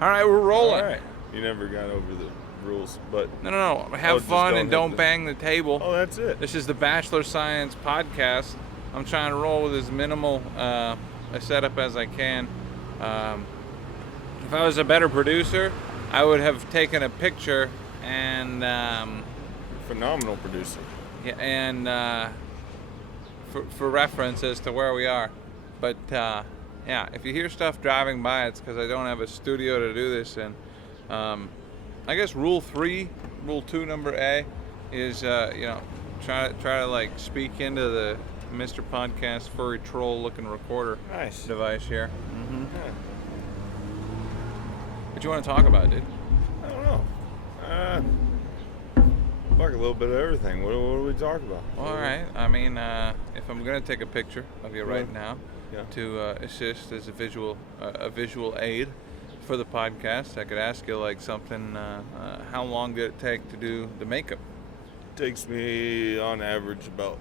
All right, we're rolling. All right. You never got over the rules, but... No. Have fun and don't bang the table. Oh, that's it. This is the Bachelor Science podcast. I'm trying to roll with as minimal a setup as I can. If I was a better producer, I would have taken a picture and... Phenomenal producer. Yeah, and for reference as to where we are. But yeah, if you hear stuff driving by, it's because I don't have a studio to do this in. I guess rule 2, number A, is try to like speak into the Mr. Podcast furry troll looking recorder device here. Mm-hmm. Yeah. What do you want to talk about, dude? I don't know. Talk a little bit of everything. What do we talk about? All right. I mean, if I'm gonna take a picture of you right now to assist as a visual aid for the podcast, I could ask you like something. How long did it take to do the makeup? It takes me on average about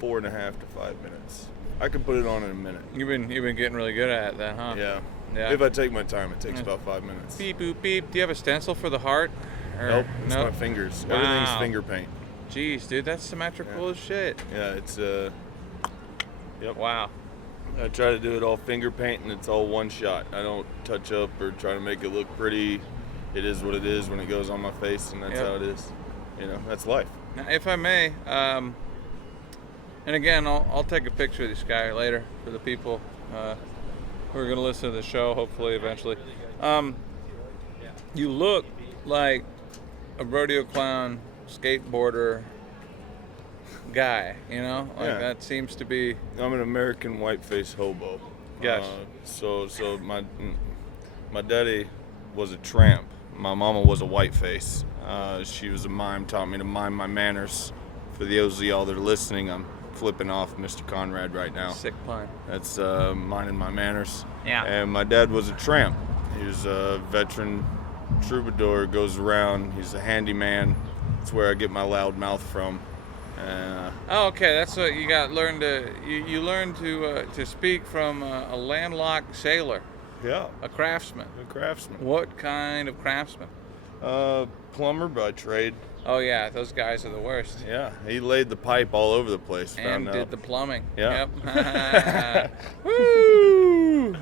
4.5 to 5 minutes. I can put it on in a minute. You've been getting really good at it then, huh? Yeah. Yeah. If I take my time, it takes about 5 minutes. Beep boop beep. Do you have a stencil for the heart? Nope. It's my fingers. Wow. Everything's finger paint. Jeez, dude, that's symmetrical as shit. Yeah, it's Yep. Wow. I try to do it all finger paint, and it's all one shot. I don't touch up or try to make it look pretty. It is what it is when it goes on my face, and that's how it is. That's life. Now, if I may, and again, I'll take a picture of this guy later for the people who are going to listen to the show, hopefully, eventually. You look like a rodeo clown, skateboarder guy, that seems to be... I'm an American whiteface hobo. Yes. So my daddy was a tramp. My mama was a whiteface. She was a mime, taught me to mime my manners. For those of y'all that are listening, I'm flipping off Mr. Conrad right now. Sick pun. That's minding my manners. Yeah. And my dad was a tramp. He was a veteran troubadour, goes around. He's a handyman. That's where I get my loud mouth from. Okay, that's what you got. You learned to speak from a landlocked sailor. Yeah. A craftsman. What kind of craftsman? Plumber by trade. Oh yeah, those guys are the worst. Yeah, he laid the pipe all over the place. And did the plumbing. Yeah. Yep. Woo!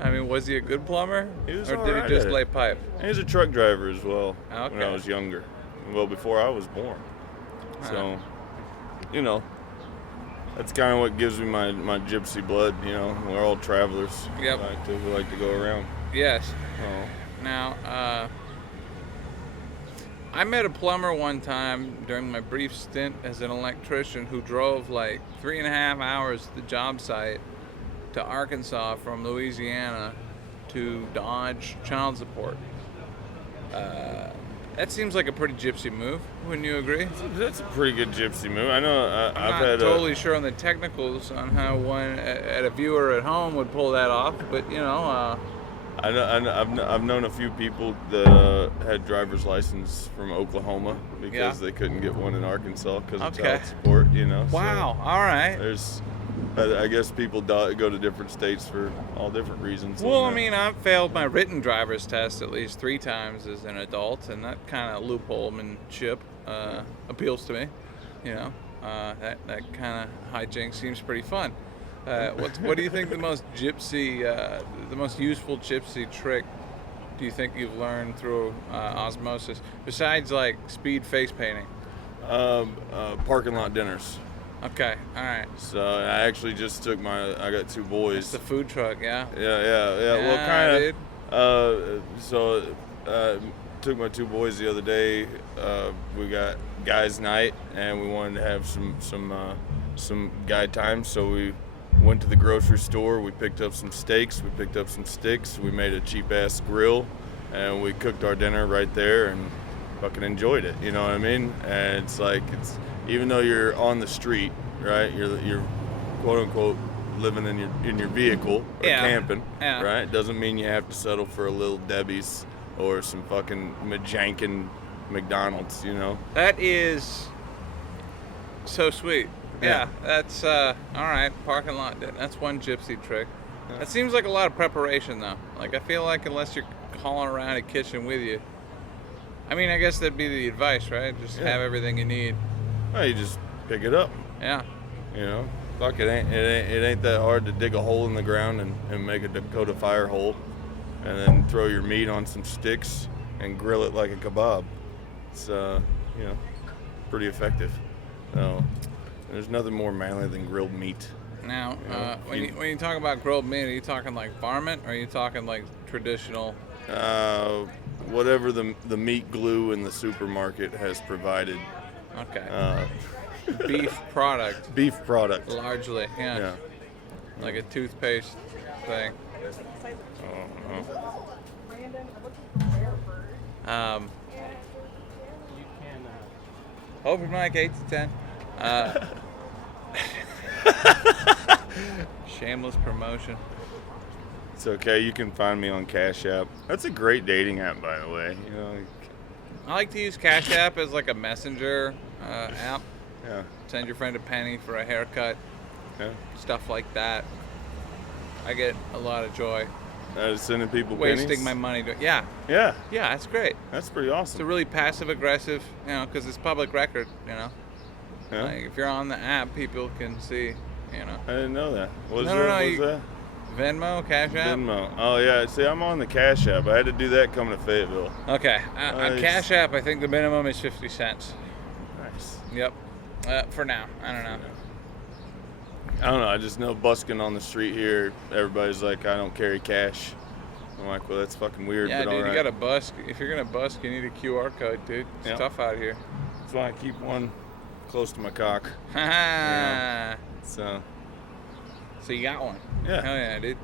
I mean, was he a good plumber? He was or did he just lay pipe? He was a truck driver as well Okay. when I was younger. Well, before I was born. So, that's kind of what gives me my gypsy blood. We're all travelers. Yep. We like to go around. Yes. Oh. Now, I met a plumber one time during my brief stint as an electrician who drove like 3.5 hours to the job site to Arkansas from Louisiana to dodge child support. That seems like a pretty gypsy move. Wouldn't you agree? That's a pretty good gypsy move. I know. I'm not totally sure on the technicals on how one at a viewer at home would pull that off, but I've known a few people that had driver's license from Oklahoma because they couldn't get one in Arkansas because of child support. Wow. So all right. I guess people go to different states for all different reasons. Well, I mean, I've failed my written driver's test at least 3 times as an adult, and that kind of loopholemanship appeals to me. That kind of hijinks seems pretty fun. What do you think the most useful gypsy trick do you think you've learned through osmosis besides like speed face painting? Parking lot dinners. Okay, all right. So I actually just took I got 2 boys. It's the food truck, yeah. Yeah. Well, kind of. Took my 2 boys the other day. We got guys' night, and we wanted to have some guy time. So we went to the grocery store. We picked up some steaks. We picked up some sticks. We made a cheap ass grill, and we cooked our dinner right there and fucking enjoyed it. You know what I mean? And it's even though you're on the street, right? You're quote unquote living in your vehicle or camping, right? Doesn't mean you have to settle for a Little Debbie's or some fucking Majankin McDonald's. That is so sweet. Yeah, that's all right. Parking lot. That's one gypsy trick. That seems like a lot of preparation, though. Like, I feel like unless you're hauling around a kitchen with you, I mean, I guess that'd be the advice, right? Just have everything you need. Well, you just pick it up. Yeah. You know, fuck, it ain't that hard to dig a hole in the ground and make a Dakota fire hole, and then throw your meat on some sticks and grill it like a kebab. It's you know, pretty effective. So there's nothing more manly than grilled meat. Now, when you talk about grilled meat, are you talking like varmint, or are you talking like traditional? Whatever the meat glue in the supermarket has provided. Okay. Beef product. Beef product. Largely, yeah. Like a toothpaste thing. Open mic 8 to 10. Shameless promotion. It's okay. You can find me on Cash App. That's a great dating app, by the way. You know, I like to use Cash App as like a messenger app. Yeah. Send your friend a penny for a haircut. Yeah. Stuff like that. I get a lot of joy. Sending people wasting pennies? my money. Yeah. Yeah. Yeah, that's great. That's pretty awesome. It's a really passive aggressive, you know, because it's public record, you know. Yeah. Like if you're on the app, people can see, you know. I didn't know that. What was that? Venmo, Cash App? Venmo. Oh, yeah. See, I'm on the Cash App. I had to do that coming to Fayetteville. Okay. On Cash App, I think the minimum is 50 cents. Nice. Yep. For now. I don't know. I don't know. I just know busking on the street here, everybody's like, I don't carry cash. I'm like, well, that's fucking weird. Yeah, but dude, all right. you got to busk. If you're going to busk, you need a QR code, dude. It's tough out here. That's why I keep one close to my cock. Ha So you got one? Yeah. Hell yeah, dude.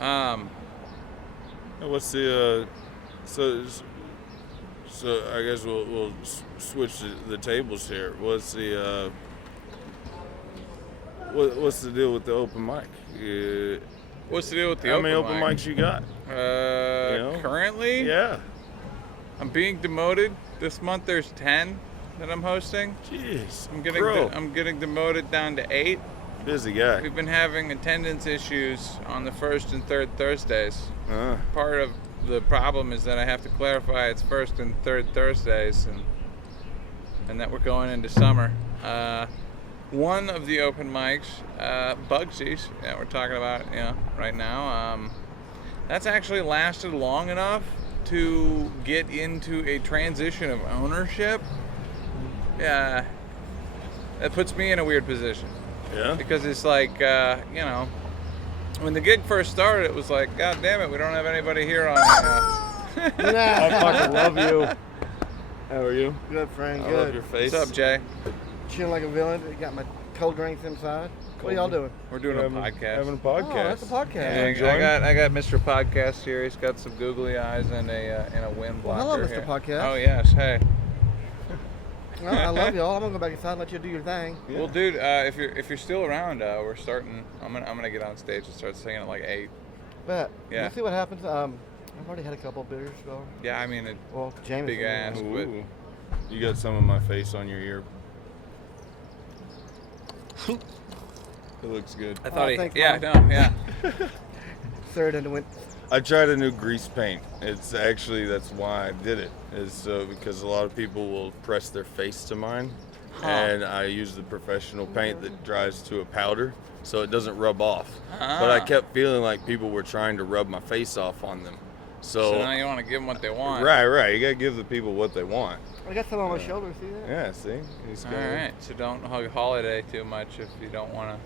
Yeah. What's the so I guess we'll switch the tables here. What's the what's the deal with the open mic? What's the deal with the How open many open mic? mics you got? Currently? Yeah. I'm being demoted. This month there's 10 that I'm hosting. Jeez. I'm getting demoted down to 8. Busy guy. We've been having attendance issues on the first and third Thursdays. Part of the problem is that I have to clarify it's first and third Thursdays, and that we're going into summer. One of the open mics, Bugsy's, that we're talking about, right now. That's actually lasted long enough to get into a transition of ownership. Yeah, that puts me in a weird position. Yeah. Because it's like, when the gig first started, it was like, God damn it, we don't have anybody here on. I fucking love you. How are you? Good, friend. I Good. love your face. What's up, Jay? Chilling like a villain. Got my cold drinks inside. What are y'all doing? We're doing a podcast. Having a podcast. Oh, that's a podcast. Yeah, I got Mr. Podcast here. He's got some googly eyes and a wind blocker. Well, hello, Mr. here. Podcast. Oh yes, hey. Well, I love y'all. I'm gonna go back inside and let you do your thing. Yeah. Well, dude, if you're still around, we're starting. I'm gonna get on stage and start singing at like 8. Bet. Yeah. We'll see what happens. I've already had a couple of beers, so. Yeah, I mean, Well, James. big ass. But Ooh. You got some of my face on your ear. It looks good. I thought thanks, yeah, Mom. no, yeah. Third and went. I tried a new grease paint. It's actually, that's why I did it. Is because a lot of people will press their face to mine. And I use the professional paint that dries to a powder, so it doesn't rub off. But I kept feeling like people were trying to rub my face off on them. So now you want to give them what they want. Right. You gotta give the people what they want. I got some on my shoulder. See that? Yeah, see? He's got All right, so don't hug Holiday too much if you don't want to.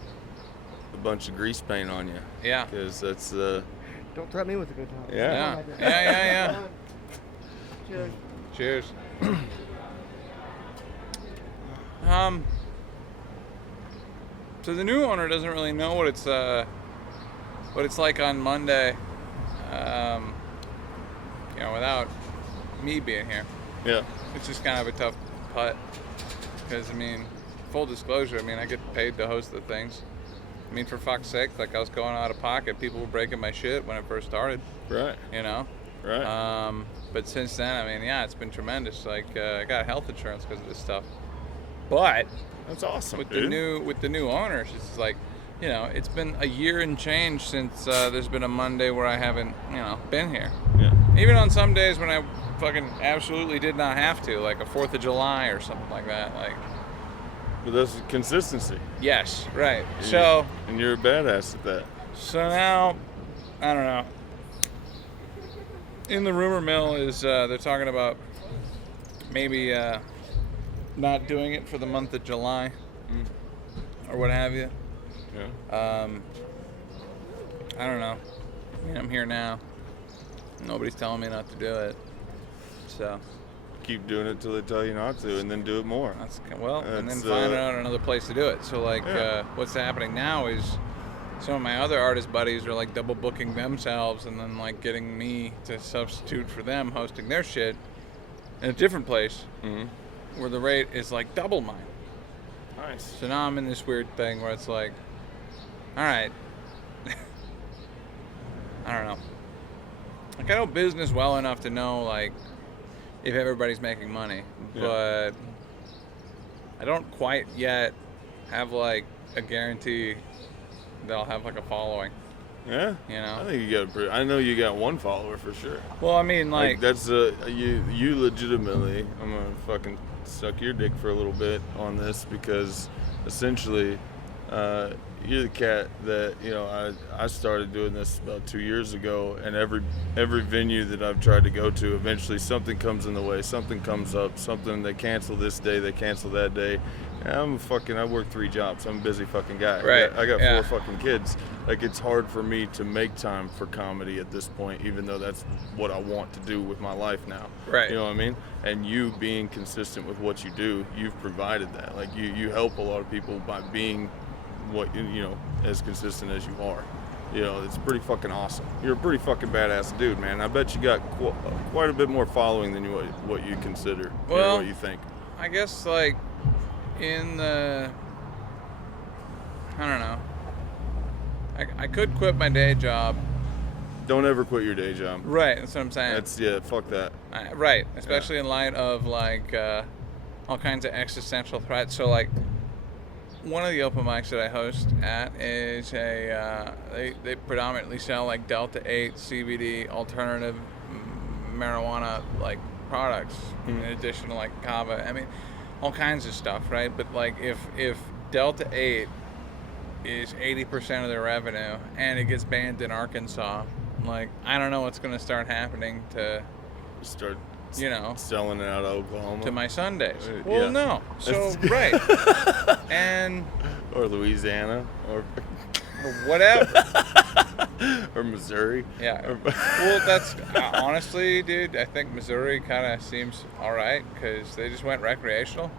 a bunch of grease paint on you. Yeah. Because that's Don't threaten me with a good time. Yeah. Yeah. Cheers. Cheers. So the new owner doesn't really know what it's like on Monday, without me being here. Yeah. It's just kind of a tough putt because, full disclosure, I get paid to host the things. For fuck's sake, like I was going out of pocket. People were breaking my shit when it first started. Right. Right. But since then, it's been tremendous. Like I got health insurance because of this stuff. But That's awesome, with dude. the new owners, it's like, it's been a year and change since there's been a Monday where I haven't, been here. Yeah. Even on some days when I fucking absolutely did not have to, like a 4th of July or something like that. Like, But that's consistency. yes, right. And you're a badass at that. So now, I don't know. In the rumor mill is they're talking about maybe not doing it for the month of July or what have you. Yeah. I don't know. I mean, I'm here now. Nobody's telling me not to do it. So Keep doing it till they tell you not to, and then do it more. and then find out another place to do it. So what's happening now is some of my other artist buddies are like double booking themselves and then like getting me to substitute for them hosting their shit in a different place where the rate is like double mine. Nice. So now I'm in this weird thing where it's like, all right, I don't know. Like, I know business well enough to know, like, if everybody's making money, but I don't quite yet have, like, a guarantee that I'll have, like, a following. Yeah. I think you got I know you got one follower for sure. Well, I mean, like that's you legitimately. I'm gonna fucking suck your dick for a little bit on this because essentially, you're the cat that I started doing this about 2 years ago, and every venue that I've tried to go to, eventually something comes in the way, something comes up, something they cancel this day, they cancel that day. And I work 3 jobs. I'm a busy fucking guy. Right. I got 4 fucking kids. Like, it's hard for me to make time for comedy at this point, even though that's what I want to do with my life now. Right. You know what I mean? And you being consistent with what you do, you've provided that. Like, you help a lot of people by being as consistent as you are. It's pretty fucking awesome. You're a pretty fucking badass dude, man. I bet you got quite a bit more following than what you consider, or what you think. I guess, like, in the, I don't know. I could quit my day job. Don't ever quit your day job. Right, that's what I'm saying. Fuck that. Right, especially in light of, like, all kinds of existential threats. So, like, one of the open mics that I host at is they predominantly sell, like, Delta 8 CBD alternative marijuana, like, products in addition to, like, kava. I mean, all kinds of stuff, right? But, like, if Delta 8 is 80% of their revenue and it gets banned in Arkansas, like, I don't know what's going to start happening to start selling it out of Oklahoma to my Sundays. Well, no. So, right. And or Louisiana or whatever. Or Missouri. Yeah. Well, that's honestly, dude, I think Missouri kind of seems all right because they just went recreational.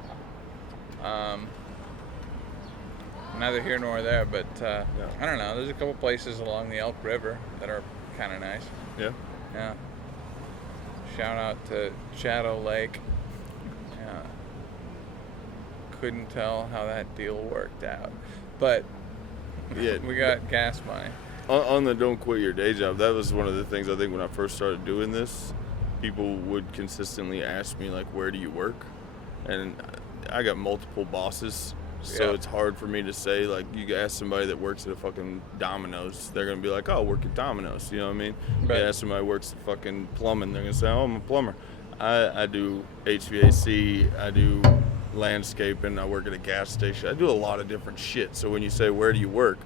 Neither here nor there, but I don't know. There's a couple places along the Elk River that are kind of nice. Yeah. Yeah. Shout out to Shadow Lake. Yeah. Couldn't tell how that deal worked out, but yeah, we got gas money. On the don't quit your day job, that was one of the things I think when I first started doing this, people would consistently ask me, like, where do you work? And I got multiple bosses, so it's hard for me to say, like, you ask somebody that works at a fucking Domino's, they're going to be like, oh, I work at Domino's, you know what I mean? Right. You ask somebody who works at fucking plumbing, they're going to say, oh, I'm a plumber. I do HVAC, I do landscaping, I work at a gas station, I do a lot of different shit. So when you say, where do you work?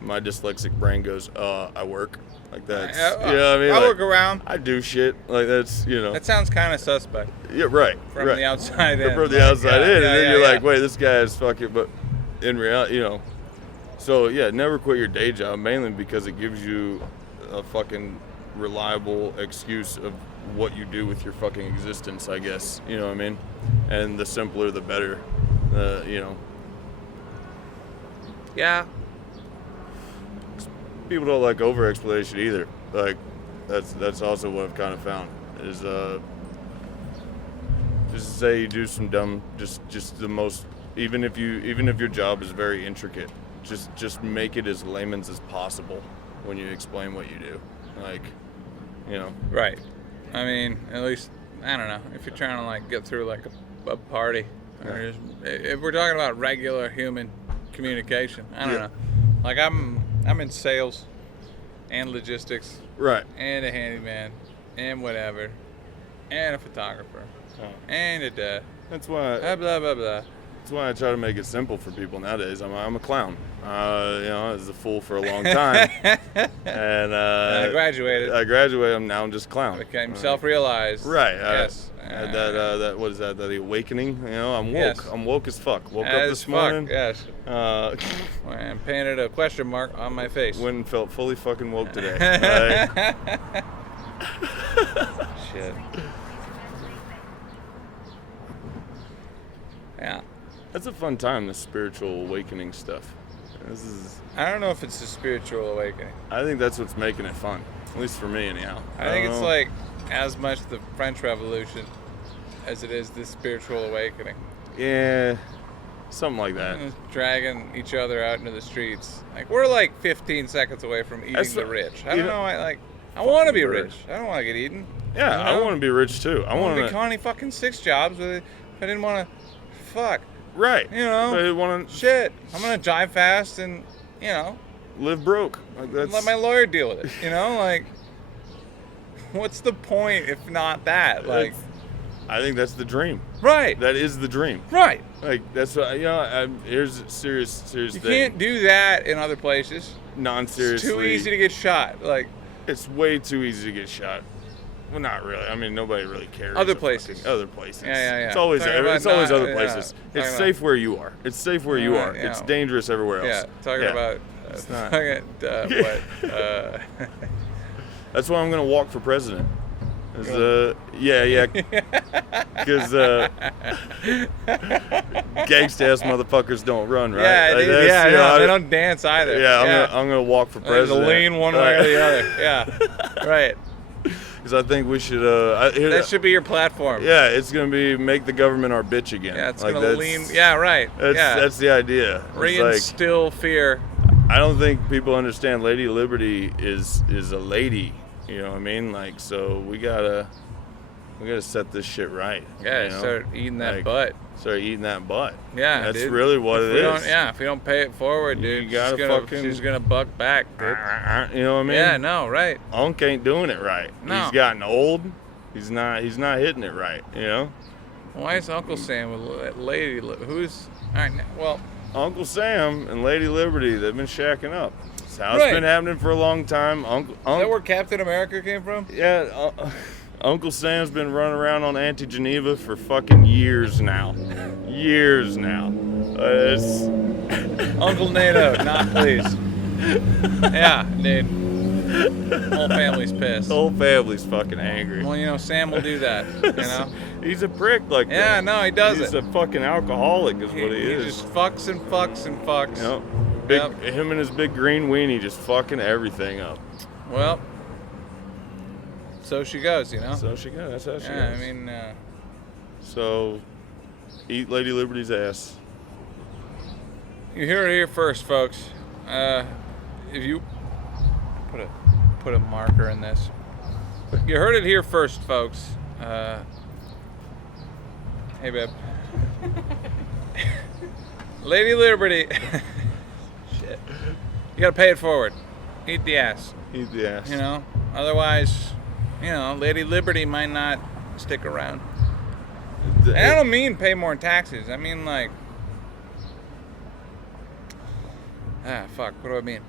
My dyslexic brain goes, I work. Like, that's, you know what I mean? I like, work around. I do shit. Like, that's, That sounds kind of suspect. Yeah, right. From the outside in. From the outside in. And then you're like, wait, this guy is fucking, but in reality, So, yeah, never quit your day job, mainly because it gives you a fucking reliable excuse of what you do with your fucking existence, I guess. You know what I mean? And the simpler, the better, Yeah. People don't like over-explanation either. Like, that's also what I've kind of found is just say you do some dumb, just the most, even if your job is very intricate, just make it as layman's as possible when you explain what you do. Like, Right. I mean, at least, I don't know, if you're trying to, like, get through, like, a party, or if we're talking about regular human communication, I don't know. Like I'm in sales and logistics Right. and a handyman and whatever and a photographer and a That's why. blah blah blah. That's why I try to make it simple for people nowadays. I'm a clown. I was a fool for a long time, and I graduated. Now I'm just a clown. Became self-realized. Right. Yes. That what is that? The awakening. I'm woke. Yes. I'm woke as fuck. Woke up As this fuck, morning. yes. And painted a question mark on my face. went and felt fully fucking woke today. Shit. Yeah. That's a fun time. The spiritual awakening stuff. I don't know if it's a spiritual awakening. I think that's what's making it fun. At least for me, anyhow. I think it's like as much the French Revolution as it is the spiritual awakening. Yeah, something like that. Dragging each other out into the streets. Like we're like 15 seconds away from eating the rich. I don't know. I want to be rich. I don't want to get eaten. Yeah, I want to be rich too. I want to be Connie fucking 6 jobs. If I didn't want to, fuck. Right. You know. But I want to. Shit. I'm gonna drive fast and live broke. Like that's. Let my lawyer deal with it. Like. What's the point if not that? Like. I think that's the dream. Right. That is the dream. Right. Like that's what here's a serious you thing. Can't do that in other places. Non-seriously. It's too easy to get shot. Like. It's way too easy to get shot. Well, not really. I mean, nobody really cares. Other places. Other places. Yeah. It's always other places. Yeah. It's safe where you are. It's safe where you are. Yeah. It's dangerous everywhere else. Yeah. Talking about. It's not. What? That's why I'm gonna walk for president. Because gangsta-ass motherfuckers don't run, right? Yeah, Like, they don't dance either. Yeah, I'm gonna walk for president. There's a lean one way or the other. Yeah, right. Because I think we should. That should be your platform. Yeah, it's gonna be make the government our bitch again. Yeah, it's gonna lean. Yeah, right. That's the idea. Reinstill fear. I don't think people understand Lady Liberty is a lady. You know what I mean? Like, so we gotta set this shit right. Yeah, start eating that butt. Start eating that butt. Yeah, that's dude. really what it is. If we don't pay it forward, dude, you gotta she's gonna buck back, dude. You know what I mean? Yeah, no, right. Unc ain't doing it right. No. He's gotten old. He's not hitting it right. You know. Why is Uncle Sam with Lady? Who's all right? Well, Uncle Sam and Lady Liberty, they've been shacking up. That's how it's been happening for a long time. Is that where Captain America came from? Yeah, Uncle Sam's been running around on Anti-Geneva for fucking years now. Uncle NATO, not please. Yeah, dude. Whole family's pissed. The whole family's fucking angry. Well, Sam will do that, He's a prick like that. Yeah, no, he does He's a fucking alcoholic is what he is. He just fucks and fucks and fucks. Him and his big green weenie just fucking everything up. Well, so she goes, So she goes. That's how she goes. Yeah, I mean. So, eat Lady Liberty's ass. You hear it here first, folks. If you put a marker in this, you heard it here first, folks. Hey, babe. Lady Liberty. Shit. You gotta pay it forward. Eat the ass. Eat the ass. Otherwise, Lady Liberty might not stick around. And I don't mean pay more taxes. I mean like, fuck. What do I mean?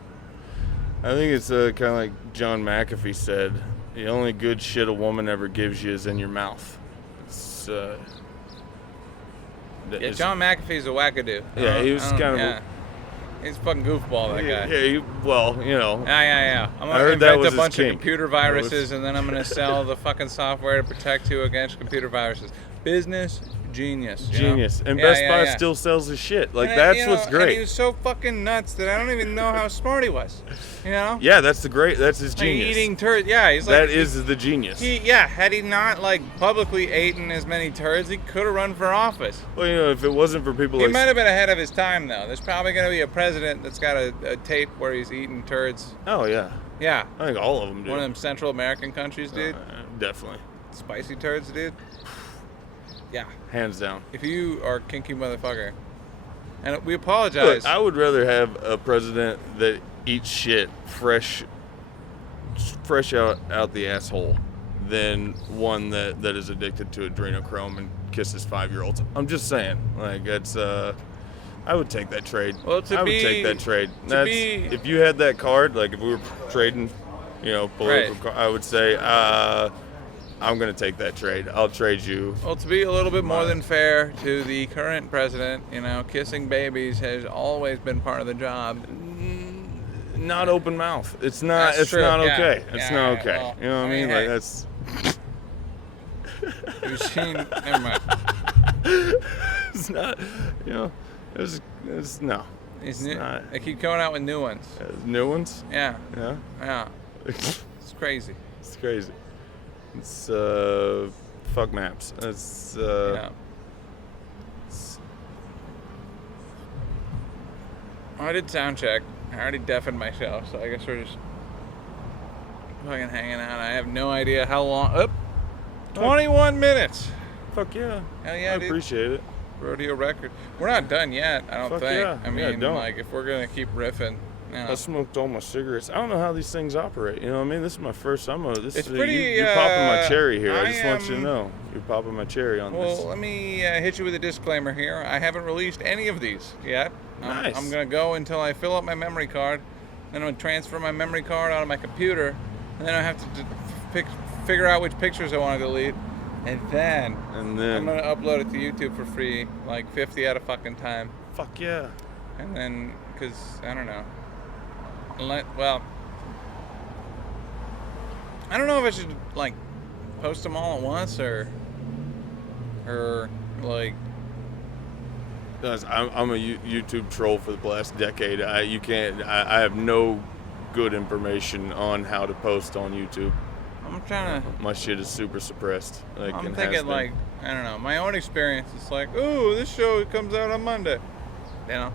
I think it's kind of like John McAfee said. The only good shit a woman ever gives you is in your mouth. It's. John McAfee's a wackadoo. Yeah, he was kind of. Yeah. He's a fucking goofball, that guy. Yeah, Yeah. I'm going to invent a bunch of computer viruses, and then I'm going to sell the fucking software to protect you against computer viruses. Business genius. Genius. And Best Buy still sells his shit. Like, that's what's great. And he was so fucking nuts that I don't even know how smart he was. Yeah, that's his genius. Eating turds. Yeah, he's like. That is the genius. Had he not, publicly eaten as many turds, he could have run for office. Well, if it wasn't for people He might have been ahead of his time, though. There's probably going to be a president that's got a tape where he's eating turds. Oh, yeah. Yeah. I think all of them do. One of them Central American countries, dude. Definitely. Spicy turds, dude. Yeah. Hands down. If you are a kinky motherfucker, And we apologize. Look, I would rather have a president that eats shit fresh out the asshole than one that is addicted to adrenochrome and kisses 5-year-olds. I'm just saying, like, it's I would take that trade. Well, I would take that trade. If you had that card, like if we were trading, political, I would say, I'm going to take that trade. I'll trade you. Well, to be a little bit more than fair to the current president, kissing babies has always been part of the job. Not open mouth. It's not. That's true. Not Yeah. okay. It's Yeah, not right. okay. Well, You know what I mean? hey. Like that's. You've seen. Never mind. It's not. It's no. These It's new, not. they keep coming out with new ones. New ones. Yeah. Yeah. Yeah. It's It's crazy. crazy. It's fuck maps. It's Yeah. I did sound check. I already deafened myself, so I guess we're just fucking hanging out. I have no idea how long. 21 minutes. fuck yeah. Hell yeah, I dude. appreciate it. Rodeo record. We're not done yet, I don't Fuck think. yeah. I Yeah, mean, don't. like, if we're gonna keep riffing, I smoked all my cigarettes. I don't know how these things operate. You know what I mean? This is my first. It's pretty, You're popping my cherry here. I I just want you to am- know. You're popping my cherry on this. Well, let me hit you with a disclaimer here. I haven't released any of these yet. Nice. I'm going to go until I fill up my memory card. Then I'm going to transfer my memory card out of my computer. And then I have to figure out which pictures I want to delete. And then I'm going to upload it to YouTube for free, like 50 at a fucking time. Fuck yeah. And then, because, I don't know. I don't know if I should, like, post them all at once or like... Guys, I'm a YouTube troll for the last decade. I have no good information on how to post on YouTube. I'm trying to... My shit is super suppressed. Like, I'm and has thinking, been. like, I don't know, my own experience. It's like, ooh, this show comes out on Monday. Yeah.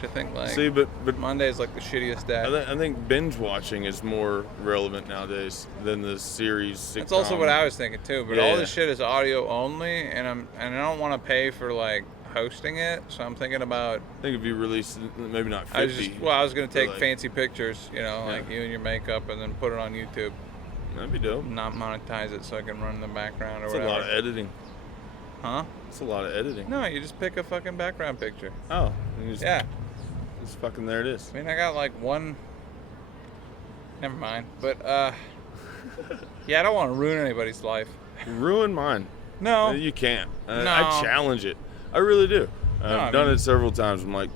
To think, like, See, but Monday's like the shittiest day. I think binge watching is more relevant nowadays than the series sitcom. That's also what I was thinking too. But all Yeah. this shit is audio only, and I don't want to pay for like hosting it. So I'm thinking about. I think if you release maybe not 50. I was gonna take like- fancy pictures, like you and your makeup, and then put it on YouTube. That'd be dope. Not monetize it so I can run in the background or It's whatever. a lot of editing. Huh? It's a lot of editing. No, you just pick a fucking background picture. Oh. And you just, Yeah. It's fucking there it is. I mean, I got like one. Never mind. But yeah, I don't want to ruin anybody's life. Ruin mine. No. You can't. No. I challenge it. I really do. No, I've done it several times. I'm like,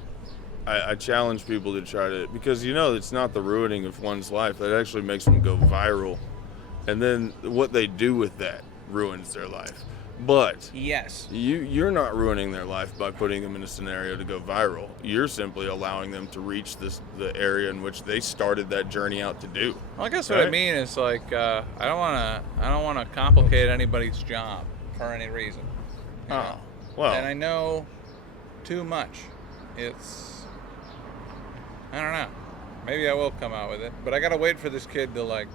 I challenge people to try to, because it's not the ruining of one's life. That actually makes them go viral. And then what they do with that ruins their life. But Yes. you're not ruining their life by putting them in a scenario to go viral. You're simply allowing them to reach the area in which they started that journey out to do. Well, I guess what I Right? mean is like I don't want to complicate anybody's job for any reason. you know? Well. And I know too much. I don't know. Maybe I will come out with it, but I gotta wait for this kid to like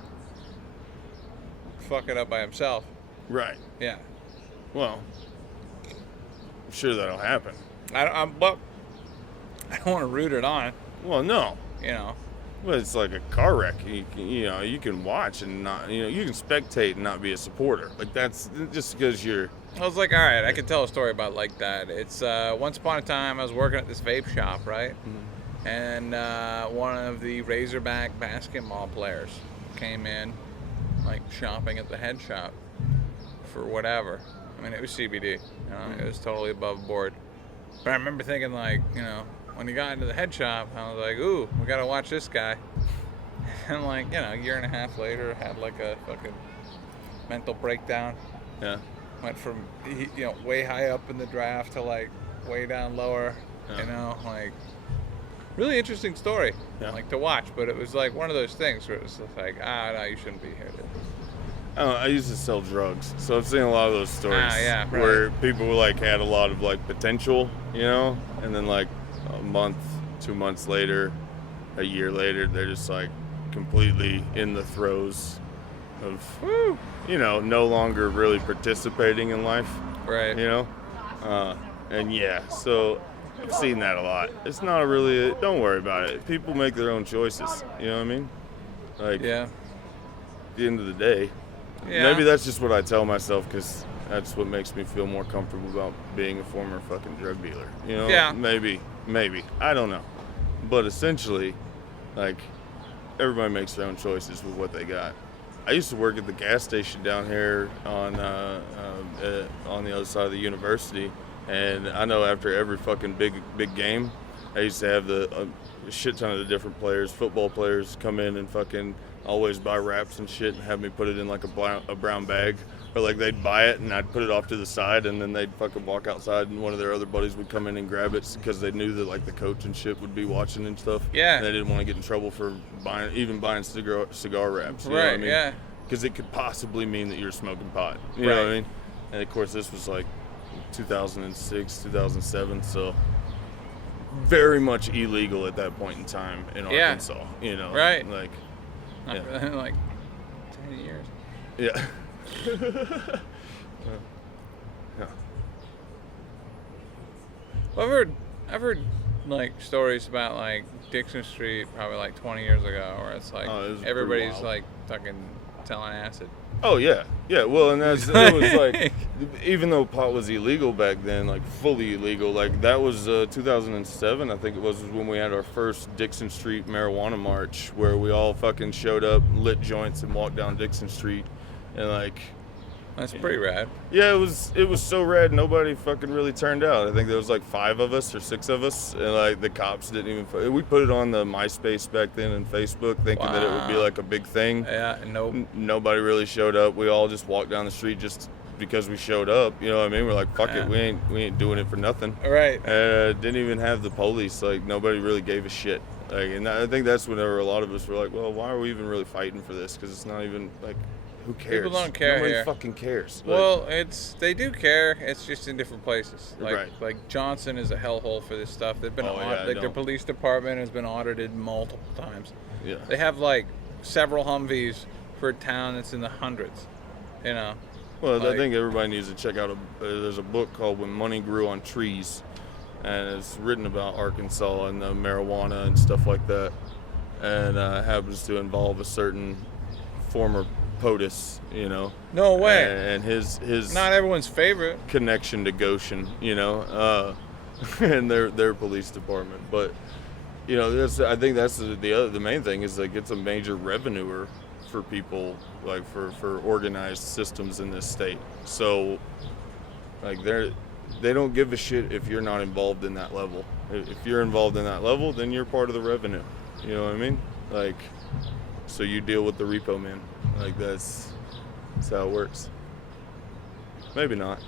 fuck it up by himself. Right. Yeah. Well, I'm sure that'll happen. But I don't want to root it on. Well, no. Well, it's like a car wreck. You can watch and not, you can spectate and not be a supporter. Like that's just because you're. I was like, all right, I can tell a story about like that. It's once upon a time I was working at this vape shop, right? Mm-hmm. And one of the Razorback basketball players came in, like shopping at the head shop for whatever. I mean, it was CBD. It was totally above board. But I remember thinking, like, when he got into the head shop, I was like, ooh, we gotta watch this guy. And like, a year and a half later, had like a fucking mental breakdown. Yeah. Went from way high up in the draft to like way down lower. Yeah. Like really interesting story. Yeah. Like to watch, but it was like one of those things where it was just like, no, you shouldn't be here, dude. I used to sell drugs, so I've seen a lot of those stories Yeah, right. where people like had a lot of like potential, and then like a month, 2 months later, a year later, they're just like completely in the throes of, Woo! No longer really participating in life, Right. and yeah, so I've seen that a lot. It's not really, don't worry about it. People make their own choices, you know what I mean? Like, Yeah. at the end of the day, Yeah. maybe that's just what I tell myself because that's what makes me feel more comfortable about being a former fucking drug dealer. You know? Yeah. Maybe. I don't know. But essentially, like, everybody makes their own choices with what they got. I used to work at the gas station down here on the other side of the university, and I know after every fucking big game, I used to have a shit ton of the different players, football players, come in and fucking always buy wraps and shit and have me put it in like a brown bag, or like they'd buy it and I'd put it off to the side and then they'd fucking walk outside and one of their other buddies would come in and grab it because they knew that like the coach and shit would be watching and stuff. Yeah. And they didn't want to get in trouble for buying cigar wraps. You know Right. what I mean? Yeah. Because it could possibly mean that you're smoking pot. You know what I mean? And of course, this was like 2006, 2007, so very much illegal at that point in time in Arkansas. You know, Right. Like, Not yeah. for like 10 years. Yeah. Yeah. Well, I've heard like stories about like Dixon Street probably like 20 years ago, where it's like Oh, it was pretty everybody's wild. like fucking selling acid. Oh yeah, yeah. Well, and it was like, even though pot was illegal back then, like fully illegal, like that was 2007, I think it was when we had our first Dixon Street marijuana march, where we all fucking showed up, lit joints, and walked down Dixon Street, and like, That's pretty rad. yeah, it was so rad. Nobody fucking really turned out. I think there was like 5 of us or 6 of us, and like the cops didn't even. We put it on the MySpace back then and Facebook, thinking that it would be Wow. like a big thing. Yeah, nope. Nobody really showed up. We all just walked down the street just because we showed up. You know what I mean? We're like, fuck Yeah. it, we ain't doing it for nothing. Right. Didn't even have the police. Like nobody really gave a shit. Like, and I think that's whenever a lot of us were like, well, why are we even really fighting for this? Because it's not even like. Who cares? People don't care Nobody here. fucking cares. Well, they do care. It's just in different places. Like Right. like Johnson is a hellhole for this stuff. They've been Oh, yeah, I like their don't. police department has been audited multiple times. Yeah. They have like several Humvees for a town that's in the hundreds. You know. Well, I Like- think everybody needs to check out there's a book called When Money Grew on Trees, and it's written about Arkansas and the marijuana and stuff like that, and happens to involve a certain former POTUS, you know. No way. And his Not everyone's favorite. connection to Goshen, you know, and their police department. But you know, I think that's the main thing is like it's a major revenuer for people, like for organized systems in this state. So like they don't give a shit if you're not involved in that level. If you're involved in that level, then you're part of the revenue. You know what I mean? Like, so you deal with the repo man. Like that's how it works. Maybe not.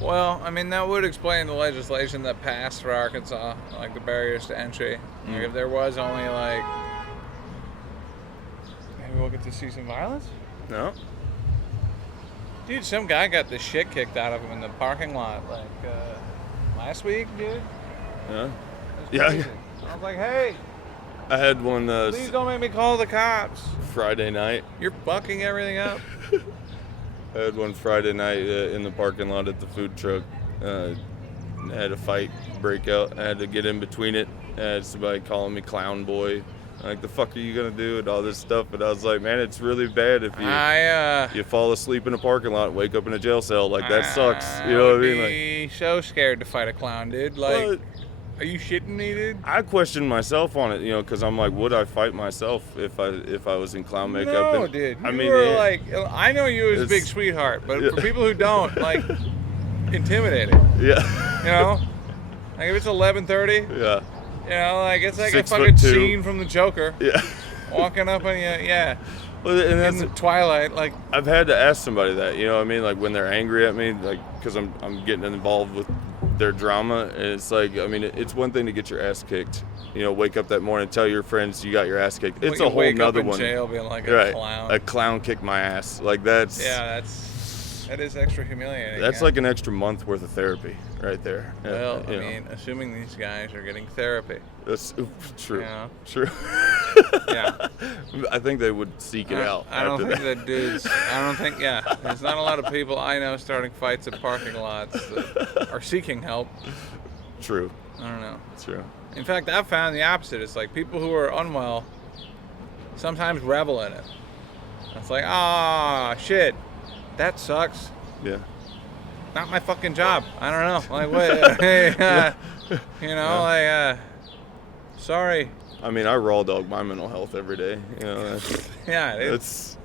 Well, I mean, that would explain the legislation that passed for Arkansas, like the barriers to entry. Like, if there was only like, maybe we'll get to see some violence. No? Dude, some guy got the shit kicked out of him in the parking lot like last week, dude. Yeah. It was Yeah. crazy. I was like, hey, I had one please don't make me call the cops. Friday night. You're fucking everything up. I had one Friday night in the parking lot at the food truck. Had a fight break out. I had to get in between it. I had somebody calling me clown boy. Like, the fuck are you gonna do and all this stuff? And I was like, man, it's really bad if you fall asleep in a parking lot and wake up in a jail cell. Like, that sucks. You know what I mean? Like, Be so scared to fight a clown, dude. Like, but are you shitting me, dude? I questioned myself on it, you know, because I'm like, would I fight myself if I was in clown makeup? No, and, dude. I You mean, were yeah, like, I know you as a It's- big sweetheart, but Yeah. for people who don't, like, intimidating. yeah, You know? Like, if it's 11:30, yeah, you know, like, it's like a 6'2". fucking scene from the Joker. yeah. Walking up on you, yeah. Well, and In that's the twilight, like, I've had to ask somebody that, you know what I mean? Like when they're angry at me, like, because I'm getting involved with their drama. And it's like, I mean, it's one thing to get your ass kicked, you know, wake up that morning, tell your friends you got your ass kicked. It's you a whole wake up nother in one. jail being like a Right. clown. A clown kicked my ass. Like that is extra humiliating. that's yeah. like an extra month worth of therapy right there. Well, I You know, mean, assuming these guys are getting therapy. that's true. Yeah. True. Yeah. I think they would seek it out. I don't after think that dudes. I don't think. Yeah, there's not a lot of people I know starting fights at parking lots that are seeking help. True. I don't know. True. In fact, I've found the opposite. It's like people who are unwell sometimes revel in it. It's like, shit, that sucks. Yeah. Not my fucking job. I don't know. Like, what? Sorry. I mean, I raw dog my mental health every day. Yeah, it's,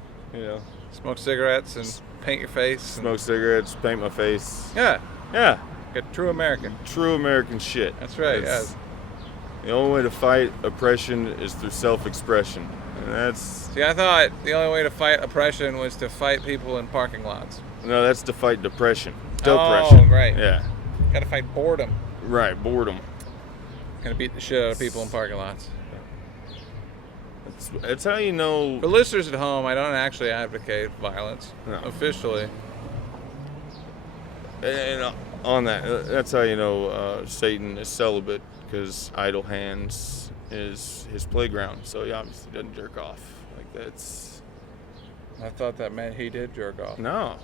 smoke cigarettes and paint your face. Smoke cigarettes, paint my face. Yeah. Yeah. Like a true American. True American shit. That's right. Yeah. The only way to fight oppression is through self-expression. And that's... See, I thought the only way to fight oppression was to fight people in parking lots. No, that's to fight depression. Depression. Oh, right. Yeah. Gotta fight boredom. Right, boredom. Gotta beat the shit out of people in parking lots. That's how you know... For listeners at home, I don't actually advocate violence. No. Officially. And on that's how you know Satan is celibate, because idle hands is his playground. So he obviously doesn't jerk off. Like, that's... I thought that meant he did jerk off. No.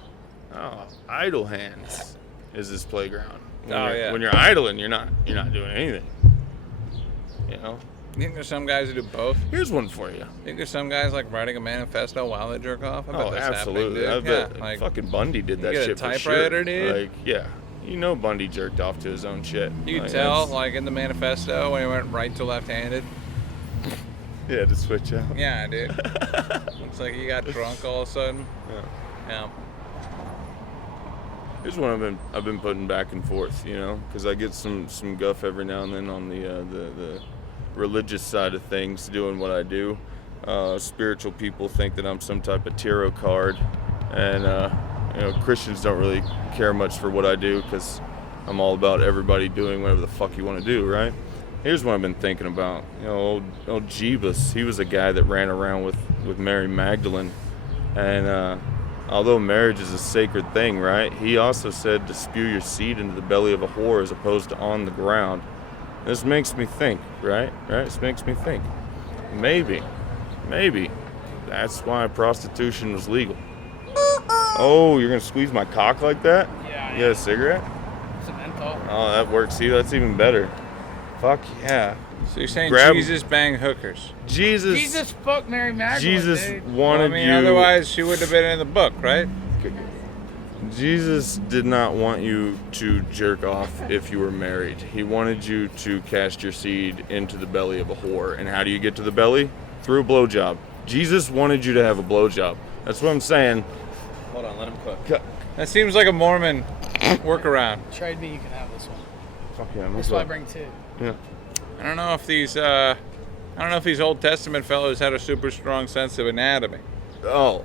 Idle hands is his playground. When you're idling, you're not doing anything. You know? You think there's some guys who do both? Here's one for you. Think there's some guys like writing a manifesto while they jerk off? I bet that's absolutely. happening, dude. I bet fucking Bundy did that shit for sure. You get a typewriter, dude? Like, yeah. You know Bundy jerked off to his own shit. You could tell, like, in the manifesto when he went right to left-handed. Yeah, to switch out. Yeah, dude. Looks like he got drunk all of a sudden. Yeah. Here's one I've been putting back and forth, because I get some guff every now and then on the religious side of things, doing what I do. Spiritual people think that I'm some type of tarot card, and Christians don't really care much for what I do, because I'm all about everybody doing whatever the fuck you want to do, right? Here's what I've been thinking about. Old Jeebus, he was a guy that ran around with Mary Magdalene, and although marriage is a sacred thing, right? He also said to spew your seed into the belly of a whore as opposed to on the ground. This makes me think, right? This makes me think. Maybe that's why prostitution was legal. Oh, you're gonna squeeze my cock like that? Yeah. You got a cigarette? Some menthol. Oh, that works. See, that's even better. Fuck yeah. So you're saying Jesus banged hookers? Jesus fucked Mary Magdalene, Jesus dude. wanted you... Otherwise she wouldn't have been in the book, right? Jesus did not want you to jerk off if you were married. He wanted you to cast your seed into the belly of a whore. And how do you get to the belly? Through a blowjob. Jesus wanted you to have a blowjob. That's what I'm saying. Hold on, let him cook. That seems like a Mormon workaround. Trade me, you can have this one. Fuck yeah, That's why I bring two. Yeah. I don't know if these Old Testament fellows had a super strong sense of anatomy. Oh.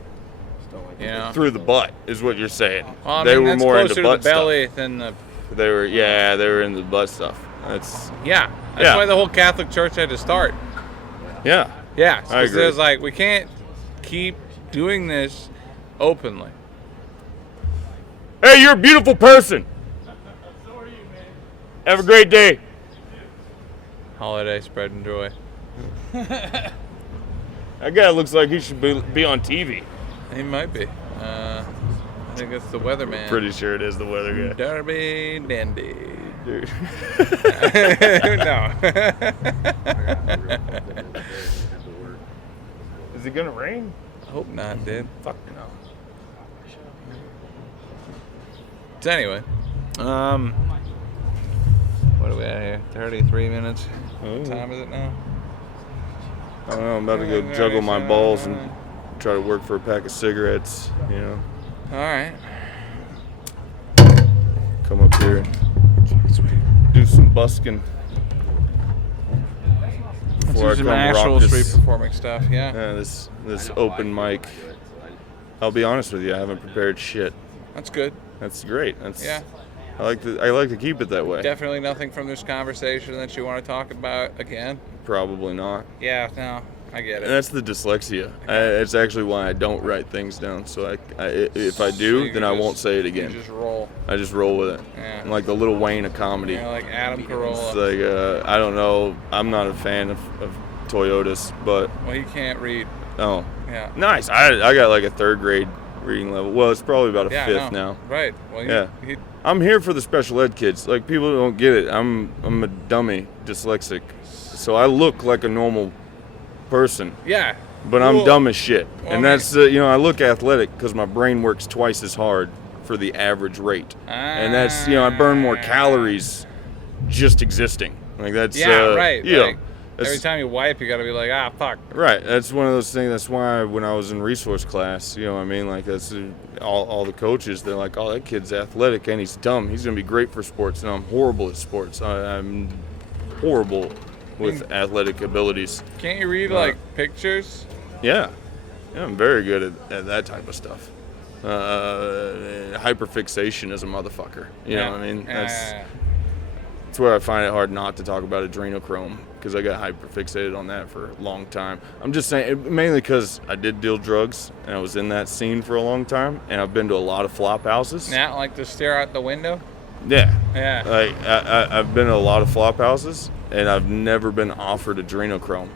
Through the butt is what you're saying. Well, they were that's more closer into butt to the belly stuff. than the... They were into the butt stuff. That's why the whole Catholic Church had to start. Yeah. Yeah, I agree. It was like, we can't keep doing this openly. Hey, you're a beautiful person. So are you, man. Have a great day. Holiday spreading joy. That guy looks like he should be on TV. He might be. I think it's the weatherman. Pretty sure it is the weather guy. Derby Dandy. Dude. No. Is it gonna rain? I hope not, dude. Fuck no. So anyway, what are we at here? 33 minutes. What time is it now? I don't know. I'm about to go juggle my balls and try to work for a pack of cigarettes. All right. Come up here and do some busking. Let's Before do I some come actual rock street this, performing stuff. Yeah. this open mic. I'll be honest with you. I haven't prepared shit. That's good. That's great. Yeah. I like to keep it that way. Definitely nothing from this conversation that you want to talk about again. Probably not. Yeah. No. I get it. And that's the dyslexia. It's actually why I don't write things down. So if I do, then I won't say it again. You just roll. I just roll with it. Yeah. I'm like the Little Wayne of comedy. You're like Adam Carolla. It's like I don't know. I'm not a fan of Toyotas, but Well, he can't read. oh, Yeah. nice. I got like a 3rd grade reading level. Well, it's probably about a 5th now. Right. Well, Yeah. I'm here for the special ed kids. Like, people don't get it. I'm a dummy, dyslexic, so I look like a normal person. Yeah. But I'm dumb as shit. Well, And that's, I look athletic because my brain works twice as hard for the average rate. And that's, I burn more calories just existing. Like, that's, right. Yeah. Every time you wipe, you got to be like, fuck. Right. That's one of those things. That's why when I was in resource class, like, that's all the coaches, they're like, oh, that kid's athletic and he's dumb. He's going to be great for sports. And I'm horrible at sports. I'm horrible with athletic abilities. Can't you read, like, pictures? Yeah, I'm very good at that type of stuff. Hyperfixation is a motherfucker. You know what I mean? That's where I find it hard not to talk about adrenochrome, because I got hyperfixated on that for a long time. I'm just saying, mainly because I did deal drugs, and I was in that scene for a long time, and I've been to a lot of flop houses. Not like to stare out the window? Yeah. Yeah. Like, I've been to a lot of flop houses, and I've never been offered adrenochrome.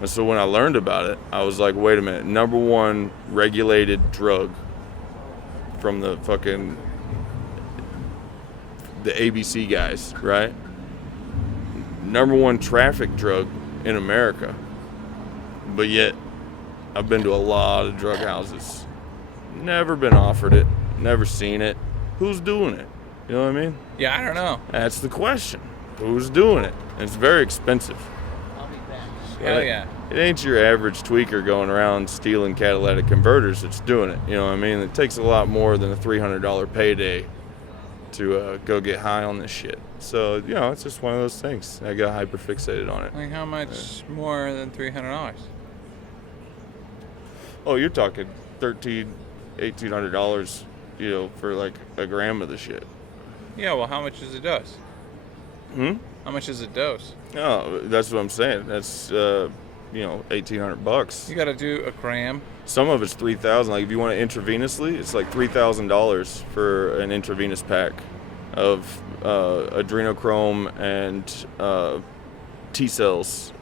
And so when I learned about it, I was like, wait a minute, number one regulated drug from the ABC guys, right? Number one traffic drug in America. But yet, I've been to a lot of drug houses. Never been offered it, never seen it. Who's doing it? You know what I mean? Yeah, I don't know. That's the question. Who's doing it? And it's very expensive. Hell yeah. It ain't your average tweaker going around stealing catalytic converters that's doing it. You know what I mean? It takes a lot more than a $300 payday to go get high on this shit. So, it's just one of those things. I got hyperfixated on it. Like, how much more than $300? Oh, you're talking $1,300, $1,800, for like a gram of the shit. Yeah, well, how much is a dose? How much is a dose? Oh, that's what I'm saying. That's, $1,800. You got to do a gram. Some of it's $3,000. Like, if you want it intravenously, it's like $3,000 for an intravenous pack of adrenochrome and T cells.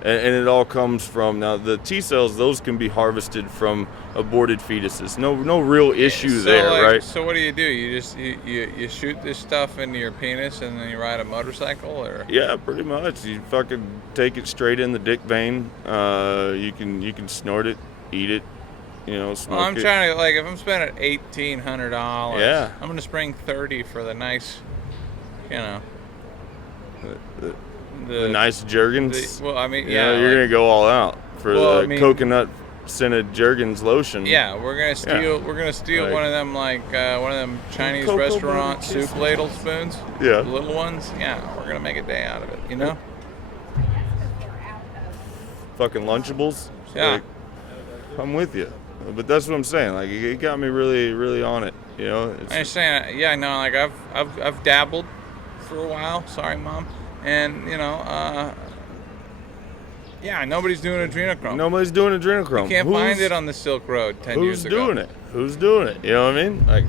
And it all comes from, now the T cells, those can be harvested from aborted fetuses. No real issue there, right? So what do? You just you shoot this stuff into your penis and then you ride a motorcycle, or? Yeah, pretty much. You fucking take it straight in the dick vein. You can snort it, eat it, smoke Well, I'm it. trying to, like, if I'm spending $1,800, Yeah. I'm gonna spring $30 for the nice, the nice Jergens. Well, I mean, You're gonna go all out for coconut scented Jergens lotion. Yeah, we're gonna steal. We're gonna steal like- one of them, one of them Chinese Cocoa restaurant butter soup ladle spoons. Yeah. The little ones. Yeah, we're gonna make a day out of it. Fucking Lunchables. Yeah. Like, I'm with you, but that's what I'm saying. Like, it got me really, really on it. I understand. Yeah, no, like I've dabbled for a while. Sorry, Mom. And yeah, nobody's doing adrenochrome. Nobody's doing adrenochrome. You can't find it on the Silk Road 10 years ago. Who's doing it? You know what I mean? Like,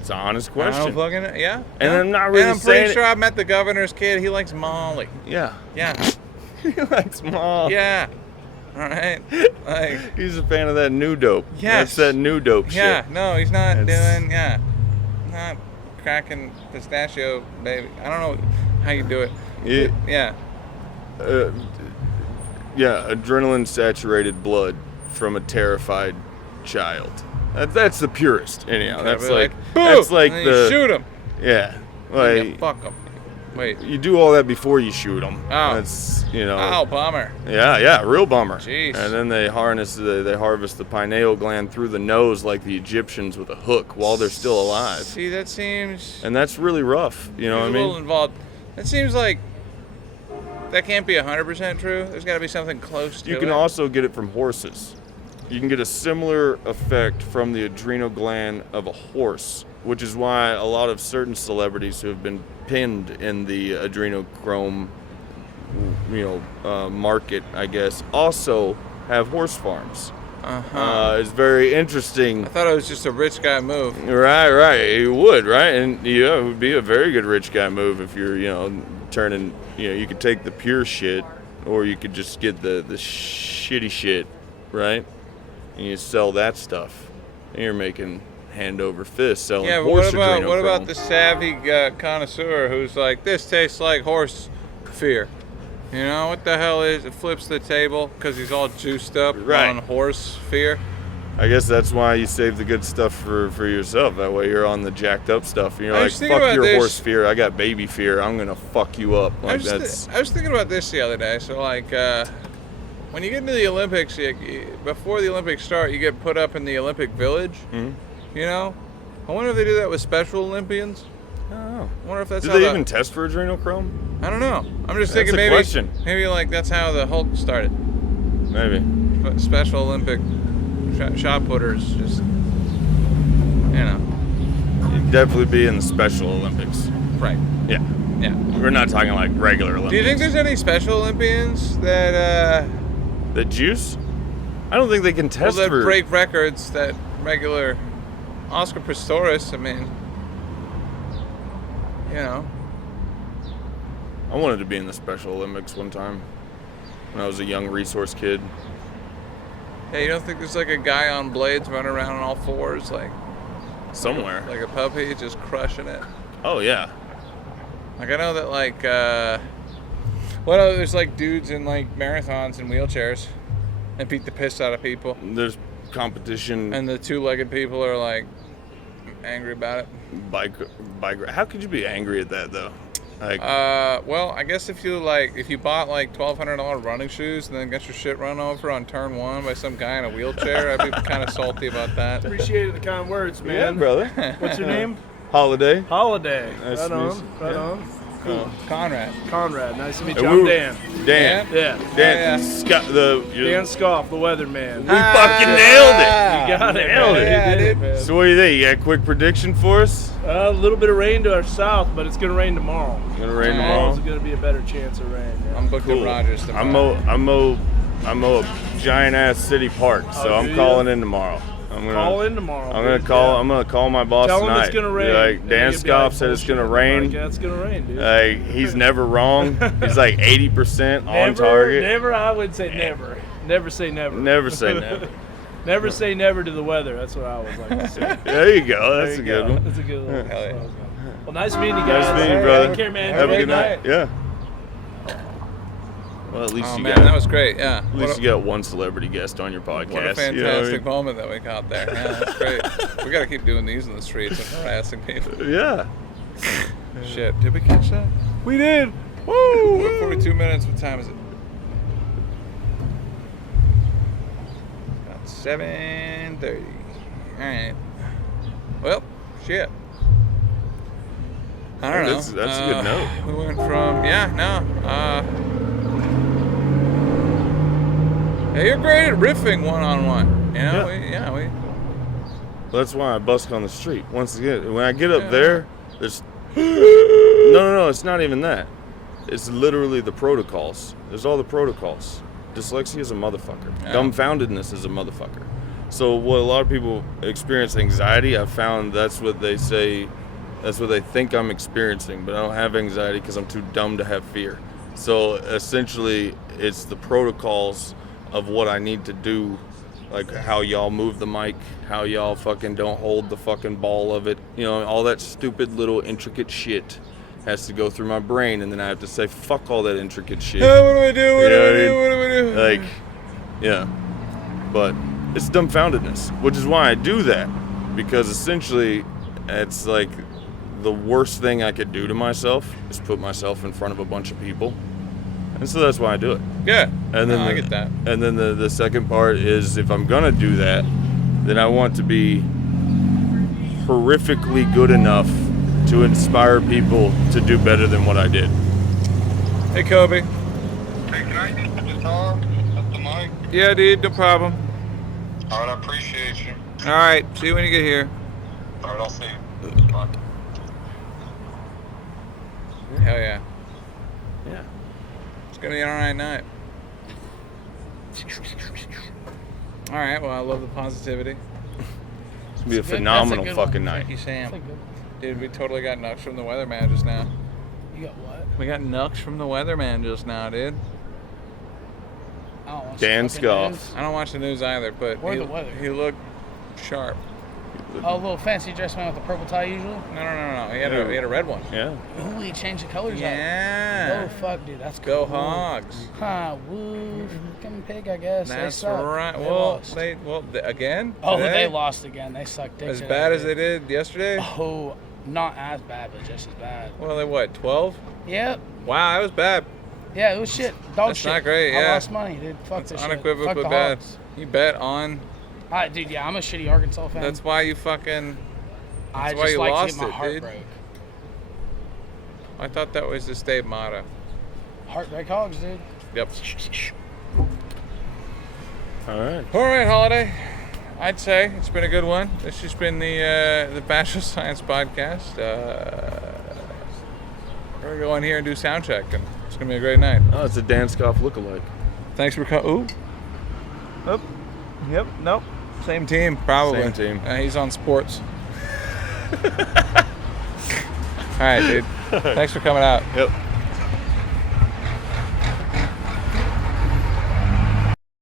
it's an honest I question. don't fucking, yeah. And yeah. I'm not really And I'm saying pretty sure I met the governor's kid. He likes Molly. Yeah. Yeah. He likes Molly. Yeah. All right. Like, he's a fan of that new dope. Yes. That's that new dope shit. Yeah. No, he's not not cracking pistachio, baby. I don't know how you do it. Yeah. Adrenaline saturated blood from a terrified child. That's the purest, anyhow. Okay, That's like and then the you shoot him. Yeah, Like, you fuck him. Wait. You do all that before you shoot them. Oh. That's Oh, bummer. Yeah, real bummer. Jeez. And then they harvest the pineal gland through the nose like the Egyptians with a hook while they're still alive. See, that seems. And that's really rough. You know what I a mean? little involved. That seems like that can't be 100% true. There's got to be something close to it. You can also get it from horses. You can get a similar effect from the adrenal gland of a horse, which is why a lot of certain celebrities who have been pinned in the adrenochrome, market, I guess, also have horse farms. It's very interesting. I thought it was just a rich guy move. Right. It would, right? And it would be a very good rich guy move if you're, turning, you could take the pure shit, or you could just get the shitty shit, right? And you sell that stuff, and you're making hand over fist selling Yeah, but horse what about adrenochrome. the savvy connoisseur who's like, this tastes like horse fear? You know, what the hell is it? Flips the table because he's all juiced up Right. on horse fear. I guess that's why you save the good stuff for yourself. That way you're on the jacked up stuff. And you're I like, was thinking fuck about your this. horse fear. I got baby fear. I'm going to fuck you up. Like, I was thinking about this the other day. So, like, when you get into the Olympics, before the Olympics start, you get put up in the Olympic Village. Mhm. You know? I wonder if they do that with Special Olympians. I don't know. I wonder if that's Do how they the- even test for adrenochrome? I don't know. I'm just That's thinking a maybe question. maybe like that's how the Hulk started. Maybe. But Special Olympic shot putters, just you know, You'd definitely be in the Special Olympics. right? Yeah. Yeah. We're not talking like regular Olympics. Do you think there's any Special Olympians that The juice? I don't think they can test that for... break records that regular Oscar Pistorius? I mean, you know, I wanted to be in the Special Olympics one time when I was a young resource kid. hey, you don't think there's like a guy on blades running around on all fours, like Somewhere. like a puppy, just crushing it? Oh, yeah. Like I know that like well, there's like dudes in like marathons in wheelchairs and beat the piss out of people, There's competition. and the two-legged people are like angry about it. Bike. How could you be angry at that, though? Like, Well, I guess if you bought like $1,200 running shoes and then got your shit run over on turn one by some guy in a wheelchair, I'd be kind of salty about that. Appreciated the kind words, man. yeah, brother. What's your name? Holiday. Holiday. Nice Right to meet on. you. Right Yeah. on. Cool. Conrad. Conrad. Nice to meet And you. we I'm were- Dan. Dan. Yeah. Dan. yeah. Scott, Dan Scoff, the weatherman. We fucking nailed it. You got it. Nailed man. it. Yeah, You did it, dude. man. So what do you think? You got a quick prediction for us? A little bit of rain to our south, but it's going to rain tomorrow. Gonna rain Tomorrow. tomorrow? Tomorrow's going to be a better chance of rain. Yeah. I'm booked Cool. at Rogers tomorrow. I'm a giant ass city park, so Oh, I'm do calling ya? in tomorrow. I'm gonna Call in tomorrow. I'm gonna dude. call. Yeah. I'm gonna call my boss Tell him tonight. it's gonna rain. Be like, And Dan he'll be Scoff like, said it's gonna "Bullshit." rain. Like, yeah, it's gonna rain, dude. He's never wrong. He's like 80% on Never, target. Never, I would say never. Never say never. Never say never. Never say never to the weather. That's what I always like to say. There you go. There That's a you good go. one. That's a good one. Hell yeah. Well, nice meeting you guys. Nice meeting you, Hey, brother. Take care, man. Have a Great good night. night. Yeah. Well, at least Oh you man, got. that was great. Yeah. At least you got one celebrity guest on your podcast. What a fantastic you know what I mean? moment that we got there. Yeah, that's great. We got to keep doing these in the streets and harassing people. Yeah. Shit, did we catch that? We did. We're 42 minutes. What time is it? About 7:30. All right. Well, shit. I don't know. That's a good note. We went from yeah, you're great at riffing one-on-one. You know, we Well, that's why I busk on the street. Once again, when I get up Yeah. there, there's no, it's not even that. It's literally the protocols. There's all the protocols. Dyslexia is a motherfucker. Yeah. Dumbfoundedness is a motherfucker. So what a lot of people experience anxiety, I found that's what they say, that's what they think I'm experiencing, but I don't have anxiety because I'm too dumb to have fear. So essentially, it's the protocols of what I need to do, like how y'all move the mic, how y'all fucking don't hold the fucking ball of it, you know, all that stupid little intricate shit has to go through my brain, and then I have to say fuck all that intricate shit. What do we do? What You do know we do? what What do we do? Like, yeah, but it's dumbfoundedness, which is why I do that, because essentially it's like the worst thing I could do to myself is put myself in front of a bunch of people, and so that's why I do it. Yeah. And then I get that. And then the second part is, if I'm gonna do that, then I want to be horrifically good enough to inspire people to do better than what I did. Hey, Kobe. Hey, can I get the guitar at the mic? Yeah, dude, no problem. All right, I appreciate you. All right, see you when you get here. All right, I'll see you. Bye. Hell yeah. Yeah. It's gonna be an alright night. Alright, well, I love the positivity. It's gonna be a That's phenomenal a good fucking one. night. Thank you, Sam. That's a good- Dude, we totally got nucks from the weatherman just now. You got what? We got nucks from the weatherman just now, dude. I don't watch Dan the fucking Scoff. news. I don't watch the news either, but Or the weather. he looked sharp. Oh, a little fancy dress man with a purple tie usually? No. He had a red one. Yeah. Ooh, he changed the colors Yeah. out. Oh, fuck, dude. That's Go cool. Hogs. Huh, woo. Fucking pig, I guess. That's they suck. right. They Well, lost. again? Oh, Today? they lost again. They sucked dick As today, bad as dude. they did yesterday? Oh, not as bad, but just as bad. Well, they what, 12? Yep. Wow, that was bad. Yeah, it was shit. Dog That's shit. not great, I yeah. lost money, dude. Fuck That's this shit. unequivocally Fuck the bad. Hogs. You bet on. Dude, yeah, I'm a shitty Arkansas fan. That's why you fucking. I why just you like lost to get my it, heart dude. broke. I thought that was the state motto. Heartbreak Hogs, dude. Yep. All right. All right, Holiday. I'd say it's been a good one. This has been the Bachelor Science podcast. We're gonna go in here and do sound check, and it's gonna be a great night. Oh, it's a Dan Scoff lookalike. Thanks for coming. Ooh. Oh. Yep. Nope. Same team, probably. Same team. He's on sports. All right, dude. Thanks for coming out. Yep.